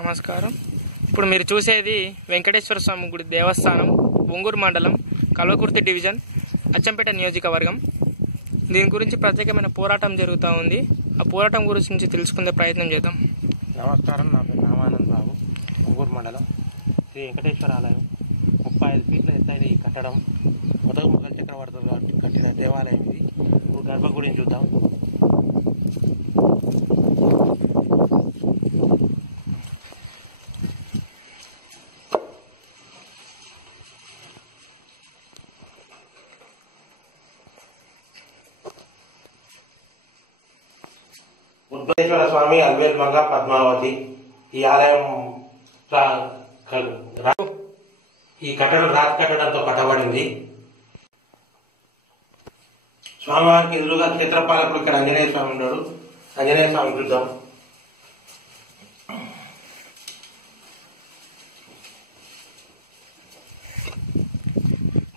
నమస్కారం. ఇప్పుడు మీరు చూసేది వెంకటేశ్వర స్వామి గుడి దేవస్థానం, ఒంగూరు మండలం, కల్వకుర్తి డివిజన్, అచ్చంపేట నియోజకవర్గం. దీని గురించి ప్రత్యేకమైన పోరాటం జరుగుతూ ఉంది. ఆ పోరాటం గురించి తెలుసుకునే ప్రయత్నం చేద్దాం. నమస్కారం. నా పేరు రామానంద్ బాబు. ఒంగూరు మండలం శ్రీ వెంకటేశ్వర ఆలయం 35 ఫీట్ల ఎత్తైన ఈ కట్టడం మొదటి మొఘల్ చక్రవర్తులు కట్టిన దేవాలయం ఇది. ఇప్పుడు గర్భగుడిని చూద్దాం. వెంకటేశ్వర స్వామి, అల్వేల్ మంగ, పద్మావతి. ఈ ఆలయం ఈ కట్టడం రాతి కట్టడంతో కట్టబడింది. స్వామివారికి ఎదురుగా క్షేత్రపాలకుడు ఇక్కడ ఆంజనేయ స్వామి ఉన్నాడు. ఆంజనేయ స్వామి చూద్దాం.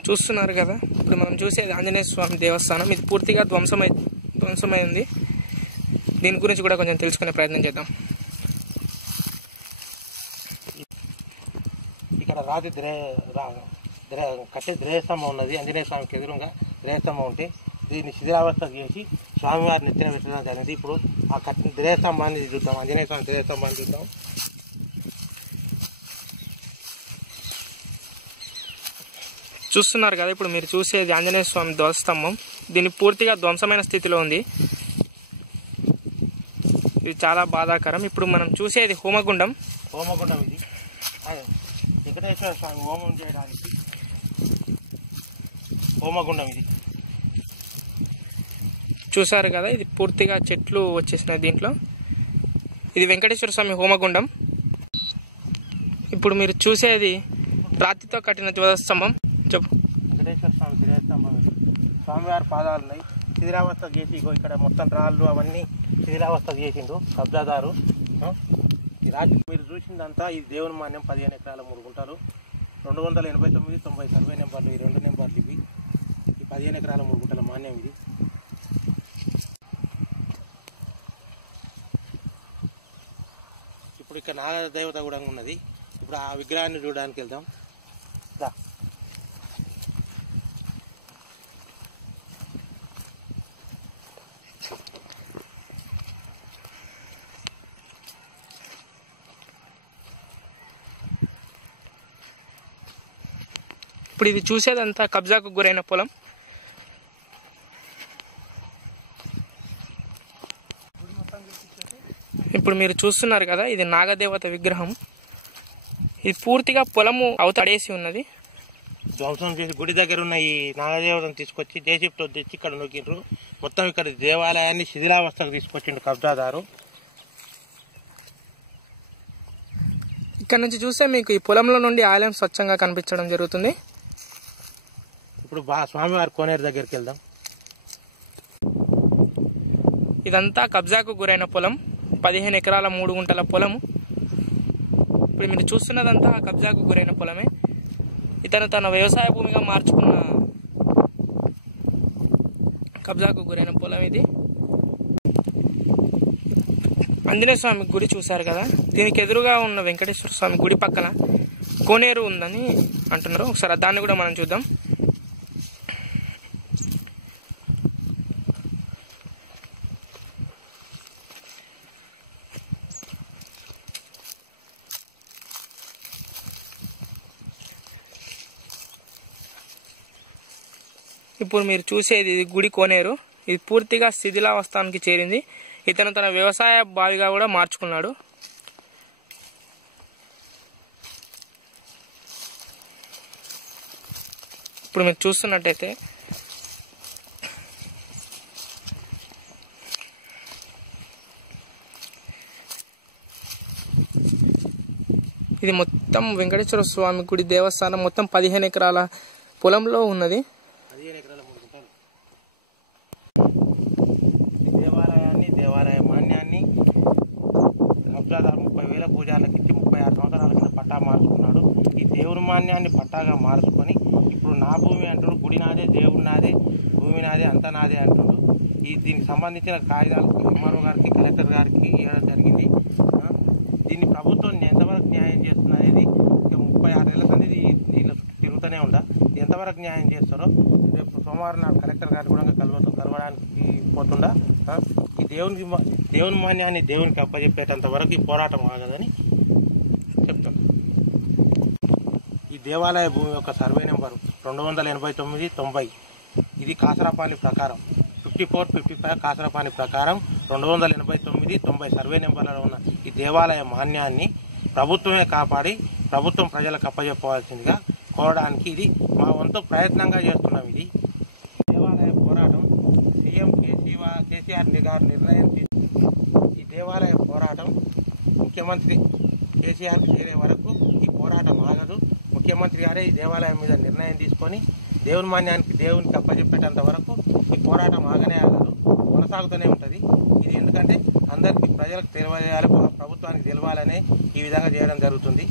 చూస్తున్నారు కదా, ఇప్పుడు మనం చూసేది ఆంజనేయ స్వామి దేవస్థానం. ఇది పూర్తిగా ధ్వంసమైంది. దీని గురించి కూడా కొంచెం తెలుసుకునే ప్రయత్నం చేద్దాం. ఇక్కడ రాతి కట్టే ద్రేస్తంభం ఉన్నది. ఆంజనేయ స్వామికి ఎదురుగా ద్రేస్తంభం ఉంటే దీన్ని శిథిలావస్థ చేసి స్వామివారిని ఎత్తిన పెట్టడం జరిగింది. ఇప్పుడు ఆ కట్టిన ద్రేస్తంభాన్ని చూద్దాం. ఆంజనేయ స్వామి ద్రేస్తంభాన్ని చూద్దాం. చూస్తున్నారు కదా, ఇప్పుడు మీరు చూసేది ఆంజనేయ స్వామి ధ్వజస్తంభం. దీన్ని పూర్తిగా ధ్వంసమైన స్థితిలో ఉంది. ఇది చాలా బాధాకరం. ఇప్పుడు మనం చూసేది హోమగుండం. ఇది వెంకటేశ్వర స్వామి హోమం చేయడానికి హోమగుండం. ఇది చూసారు కదా, ఇది పూర్తిగా చెట్లు వచ్చేసిన దీంట్లో. ఇది వెంకటేశ్వర స్వామి హోమగుండం. ఇప్పుడు మీరు చూసేది రాతితో కట్టిన ధ్వజస్తంభం. చెప్పు. వెంకటేశ్వర స్వామి ధ్వజస్తంభం. స్వామివారి పాదాలు ఉన్నాయి. శిథిలావస్థ చేసి ఇక్కడ మొత్తం రాళ్ళు అవన్నీ శిథిలావస్థ చేసిండు కబ్జాదారు. ఈ రాజు మీరు చూసిందంతా ఈ దేవుని మాన్యం 15 ఎకరాల 3 గుంటలు, 289, 90 సర్వే నెంబర్లు. ఈ 2 నెంబర్లు ఇవి. ఈ 15 ఎకరాల 3 గుంటల మాన్యం ఇది. ఇప్పుడు ఇక్కడ నాగదేవత కూడా ఉన్నది. ఇప్పుడు ఆ విగ్రహాన్ని చూడడానికి వెళ్దాం. ఇప్పుడు ఇది చూసేదంతా కబ్జాకు గురైన పొలం. ఇప్పుడు మీరు చూస్తున్నారు కదా, ఇది నాగదేవత విగ్రహం. ఇది పూర్తిగా పొలము అవతడేసి ఉన్నది. ధ్వంసం చేసి గుడి దగ్గర ఉన్న ఈ నాగదేవతను తీసుకొచ్చి జేసీబీతో తెచ్చి ఇక్కడ నొక్కిండ్రు. మొత్తం ఇక్కడ దేవాలయాన్ని శిథిలావస్థకు తీసుకొచ్చిండు కబ్జాదారు. ఇక్కడ నుంచి చూస్తే మీకు ఈ పొలంలో నుండి ఆలయం స్వచ్ఛంగా కనిపించడం జరుగుతుంది. ఇప్పుడు స్వామివారి కోనేరు దగ్గరికి వెళ్దాం. ఇదంతా కబ్జాకు గురైన పొలం, 15 ఎకరాల 3 గుంటల పొలము. ఇప్పుడు మీరు చూస్తున్నదంతా కబ్జాకు గురైన పొలమే. ఇతను తన వ్యవసాయ భూమిగా మార్చుకున్న కబ్జాకు గురైన పొలం ఇది. ఆంజనేయ స్వామి గుడి చూశారు కదా, దీనికి ఎదురుగా ఉన్న వెంకటేశ్వర స్వామి గుడి పక్కన కోనేరు ఉందని అంటున్నారు. ఒకసారి దాన్ని కూడా మనం చూద్దాం. ఇప్పుడు మీరు చూసేది ఇది గుడి కోనేరు. ఇది పూర్తిగా శిథిలావస్థానికి చేరింది. ఇతను తన వ్యవసాయ బావిగా కూడా మార్చుకున్నాడు. ఇప్పుడు మీరు చూస్తున్నట్టయితే ఇది మొత్తం వెంకటేశ్వర స్వామి గుడి దేవస్థానం మొత్తం 15 ఎకరాల పొలంలో ఉన్నది. 15 ఎకరాల 3 గుంటలు. దేవాలయ మాన్యాన్ని కబ్జాదారు 30,000 పూజాలకు ఇచ్చి 36 సంవత్సరాల కింద పట్టా మార్చుకున్నాడు. ఈ దేవుని మాన్యాన్ని పట్టాగా మార్చుకొని ఇప్పుడు నా భూమి అంటాడు. గుడి నాదే, దేవుడి నాదే, భూమి నాదే, అంతా నాదే అంటాడు. దీనికి సంబంధించిన కాగితాలు ఎంఆర్ఓ గారికి, కలెక్టర్ గారికి ఇవ్వడం జరిగింది. దీన్ని ప్రభుత్వం ఎంతవరకు న్యాయం చేస్తుంది అనేది 36 నెలల సంది వీళ్ళ చుట్టూ తిరుగుతూనే ఉందా. ఎంతవరకు న్యాయం చేస్తారో రేపు సోమవారం నాడు కలెక్టర్ గారు కూడా కలవడానికి పోతుందా. ఈ దేవుని మాన్యాన్ని దేవునికి అప్పచెప్పేటంత వరకు ఈ పోరాటం ఆగదని చెప్తున్నా. ఈ దేవాలయ భూమి యొక్క సర్వే నెంబరు 289/90. ఇది కాసరపాని ప్రకారం 54-55 కాసరపాని ప్రకారం 289/90 సర్వే నెంబర్లలో ఉన్న ఈ దేవాలయ మాన్యాన్ని ప్రభుత్వమే కాపాడి ప్రభుత్వం ప్రజలకు అప్పచెప్పవలసిందిగా కోరడానికి ఇది మా వంతు ప్రయత్నంగా చేస్తున్నాం. ఇది దేవాలయ పోరాటం సీఎం కేసీఆర్ గారు నిర్ణయం ఈ దేవాలయ పోరాటం ముఖ్యమంత్రి కేసీఆర్ చేరే వరకు ఈ పోరాటం ఆగదు. ముఖ్యమంత్రి గారే ఈ దేవాలయం మీద నిర్ణయం తీసుకొని దేవుని మాన్యానికి దేవునికి అప్పచెప్పేటంత వరకు ఈ పోరాటం ఆగనే ఆగదు, కొనసాగుతూనే ఉంటుంది. ఇది ఎందుకంటే అందరికీ ప్రజలకు తెలియాలి, ప్రభుత్వానికి తెలవాలనే ఈ విధంగా చేయడం జరుగుతుంది.